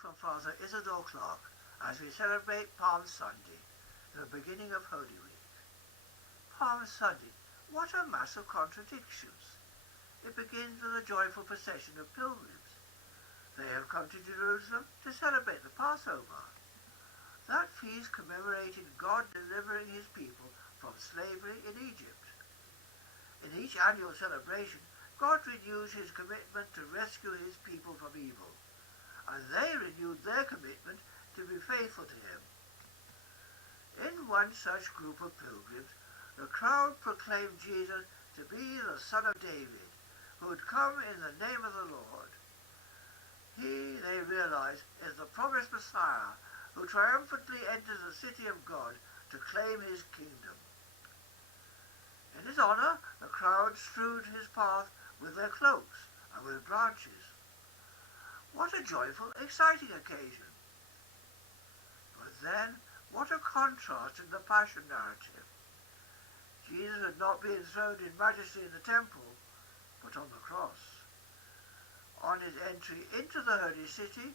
from Father Isidore Clark as we celebrate Palm Sunday, the beginning of Holy Week. Palm Sunday, what a mass of contradictions! It begins with a joyful procession of pilgrims. They have come to Jerusalem to celebrate the Passover. That feast commemorated God delivering his people from slavery in Egypt. In each annual celebration, God renews his commitment to rescue his people from evil, and they renewed their commitment to be faithful to him. In one such group of pilgrims, the crowd proclaimed Jesus to be the Son of David, who had come in the name of the Lord. He, they realized, is the promised Messiah who triumphantly enters the city of God to claim his kingdom. In his honor, the crowd strewed his path with their cloaks and with branches. What a joyful, exciting occasion! But then, what a contrast in the Passion narrative. Jesus had not been enthroned in majesty in the temple, but on the cross. On his entry into the holy city,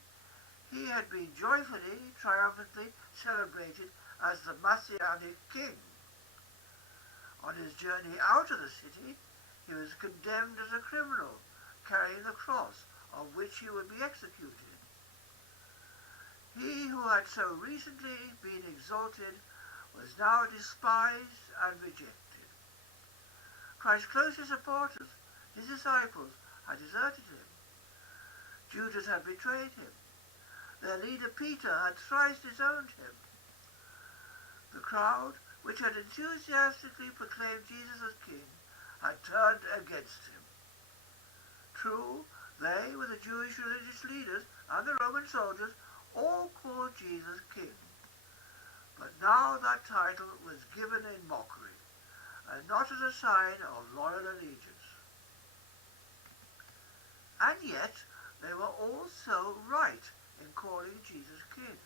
he had been joyfully, triumphantly celebrated as the Messianic king. On his journey out of the city, he was condemned as a criminal, carrying the cross on which he would be executed. He who had so recently been exalted was now despised and rejected. Christ's closest supporters, his disciples, had deserted him. Judas had betrayed him. Their leader Peter had thrice disowned him. The crowd, which had enthusiastically proclaimed Jesus as king, had turned against him. True, they, with the Jewish religious leaders and the Roman soldiers, all called Jesus king. But now that title was given in mockery, and not as a sign of loyal allegiance. And yet, they were all so right in calling Jesus king,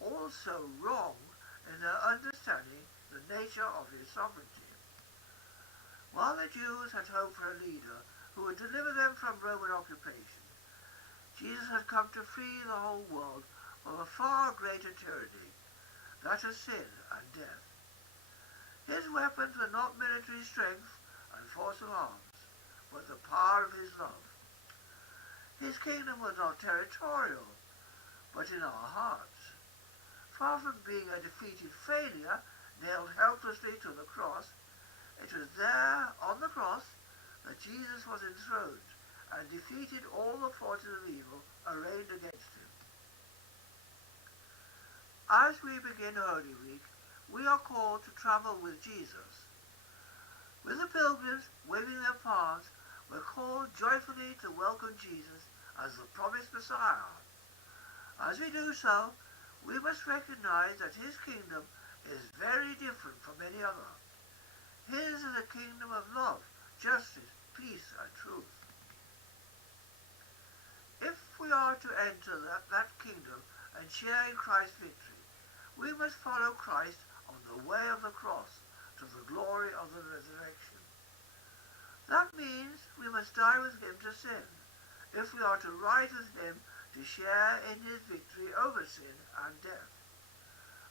all so wrong in their understanding the nature of his sovereignty. While the Jews had hoped for a leader who would deliver them from Roman occupation, Jesus had come to free the whole world from a far greater tyranny, that of sin and death. His weapons were not military strength and force of arms, but the power of his love. His kingdom was not territorial, but in our hearts. Far from being a defeated failure, nailed helplessly to the cross, it was there, on the cross, that Jesus was enthroned and defeated all the forces of evil arrayed against him. As we begin Holy Week, we are called to travel with Jesus. With the pilgrims waving their palms, we're called joyfully to welcome Jesus as the promised Messiah. As we do so, we must recognize that his kingdom is very different from any other. His is a kingdom of love, justice, peace, and truth. If we are to enter that kingdom and share in Christ's victory, we must follow Christ on the way of the cross to the glory of the resurrection. That means we must die with him to sin, if we are to rise with him to share in his victory over sin and death.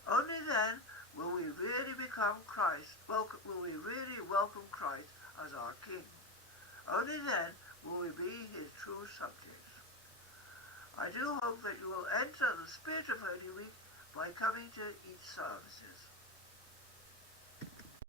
Only then will we really become Christ, will we really welcome Christ as our King. Only then will we be his true subjects. I do hope that you will enter the spirit of Holy Week by coming to each services.